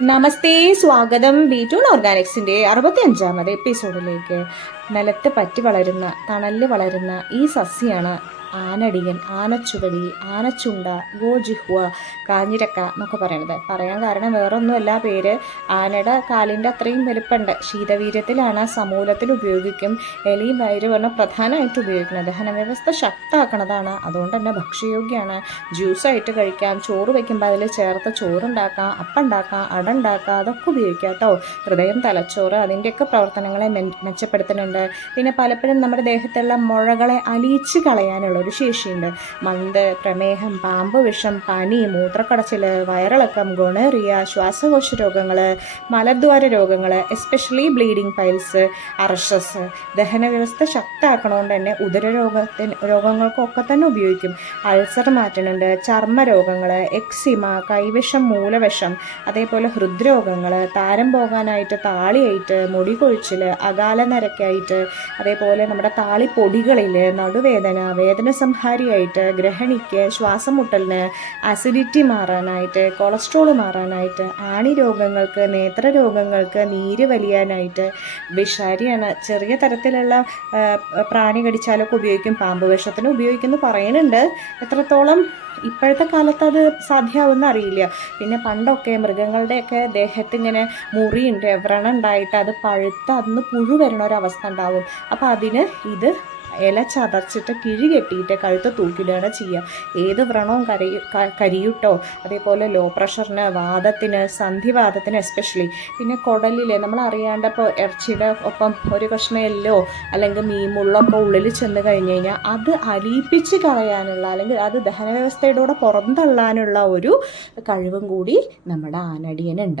നമസ്തേ, സ്വാഗതം ബി2 ഓർഗാനിക്സിൻ്റെ 65ാമത് എപ്പിസോഡിലേക്ക്. നിലത്ത് പറ്റി വളരുന്ന തണലിൽ വളരുന്ന ഈ സസ്യമാണ് ആനടിയൻ, ആനച്ചുവടി, ആനച്ചുണ്ട, ഗോജിഹ്വ, കാഞ്ഞിരക്ക എന്നൊക്കെ പറയണത്. പറയാൻ കാരണം വേറൊന്നുമല്ല, പേര് ആനയുടെ കാലിൻ്റെ അത്രയും വലുപ്പമുണ്ട്. ശീതവീര്യത്തിലാണ്, സമൂലത്തിൽ ഉപയോഗിക്കും. എലിയും വയറുമാണ് പ്രധാനമായിട്ട് ഉപയോഗിക്കുന്നത്. ദഹനവ്യവസ്ഥ ശക്തമാക്കണതാണ്. അതുകൊണ്ട് തന്നെ ഭക്ഷ്യയോഗ്യമാണ്. ജ്യൂസായിട്ട് കഴിക്കാം, ചോറ് വയ്ക്കുമ്പോൾ അതിൽ ചേർത്ത് ചോറുണ്ടാക്കാം, അപ്പുണ്ടാക്കാം, അട ഉണ്ടാക്കാം, അതൊക്കെ ഉപയോഗിക്കാം കേട്ടോ. ഹൃദയം, തലച്ചോറ് അതിൻ്റെയൊക്കെ പ്രവർത്തനങ്ങളെ മെച്ചപ്പെടുത്തുന്നുണ്ട്. പിന്നെ പലപ്പോഴും നമ്മുടെ ദേഹത്തുള്ള മുഴകളെ അലിയിച്ച് കളയാനുള്ള ഒരു ശേഷിയുണ്ട്. മന്ത്, പ്രമേഹം, പാമ്പ് വിഷം, പനി, മൂത്രക്കടച്ചിൽ, വയറിളക്കം, ഗൊണേറിയ, ശ്വാസകോശ രോഗങ്ങൾ, മലദ്വാര രോഗങ്ങൾ, എസ്പെഷ്യലി ബ്ലീഡിങ് പൈൽസ്, അർഷസ്, ദഹനവ്യവസ്ഥ ശക്തമാക്കണോണ്ട് തന്നെ രോഗങ്ങൾക്കൊക്കെ തന്നെ ഉപയോഗിക്കും. അൾസർ മാറ്റുന്നുണ്ട്. ചർമ്മ രോഗങ്ങൾ, എക്സിമ, കൈവിഷം, മൂലവിഷം, അതേപോലെ ഹൃദ്രോഗങ്ങൾ, താരം പോകാനായിട്ട്, താളിയായിട്ട്, മുടി കൊഴിച്ചിൽ, അകാല നരക്കായിട്ട്, അതേപോലെ നമ്മുടെ താളിപ്പൊടികളിൽ നടുവേദന, വേദന സംഹാരിയായിട്ട്, ഗ്രഹണിക്ക്, ശ്വാസം മുട്ടലിന്, അസിഡിറ്റി മാറാനായിട്ട്, കൊളസ്ട്രോൾ മാറാനായിട്ട്, ആണി രോഗങ്ങൾക്ക്, നേത്രരോഗങ്ങൾക്ക്, നീര് വലിയാനായിട്ട്, വിഷാരിയാണ്. ചെറിയ തരത്തിലുള്ള പ്രാണി കടിച്ചാലൊക്കെ ഉപയോഗിക്കും. പാമ്പ് വിഷത്തിന് ഉപയോഗിക്കുന്നു പറയുന്നുണ്ട്. എത്രത്തോളം ഇപ്പോഴത്തെ കാലത്ത് അത് സാധ്യമാവുമെന്ന് അറിയില്ല. പിന്നെ പണ്ടൊക്കെ മൃഗങ്ങളുടെയൊക്കെ ദേഹത്ത് ഇങ്ങനെ മുറിയുണ്ട്, വ്രണം ഉണ്ടായിട്ട് അത് പഴുത്ത് അന്ന് പുഴു വരണ ഒരവസ്ഥ ഉണ്ടാവും. അപ്പോൾ അതിന് ഇത് ഇല ചതച്ചിട്ട് കിഴി കെട്ടിയിട്ട് കഴുത്ത് തൂക്കിയിടുകയാണ് ചെയ്യുക. ഏത് വ്രണവും കരിയൂട്ടോ. അതേപോലെ ലോ പ്രഷറിന്, വാദത്തിന്, സന്ധിവാദത്തിന് എസ്പെഷ്യലി. പിന്നെ കുടലിൽ നമ്മൾ അറിയാണ്ടപ്പോൾ ഇറച്ചിയുടെ ഒപ്പം ഒരു കഷ്ണം എല്ലോ അല്ലെങ്കിൽ മീമുള്ളൊക്കെ ഉള്ളിൽ ചെന്ന് കഴിഞ്ഞ് കഴിഞ്ഞാൽ അത് അലിയിപ്പിച്ച് കളയാനുള്ള, അല്ലെങ്കിൽ അത് ദഹനവ്യവസ്ഥയുടെ പുറന്തള്ളാനുള്ള ഒരു കഴിവും കൂടി നമ്മുടെ ആനടിയനുണ്ട്.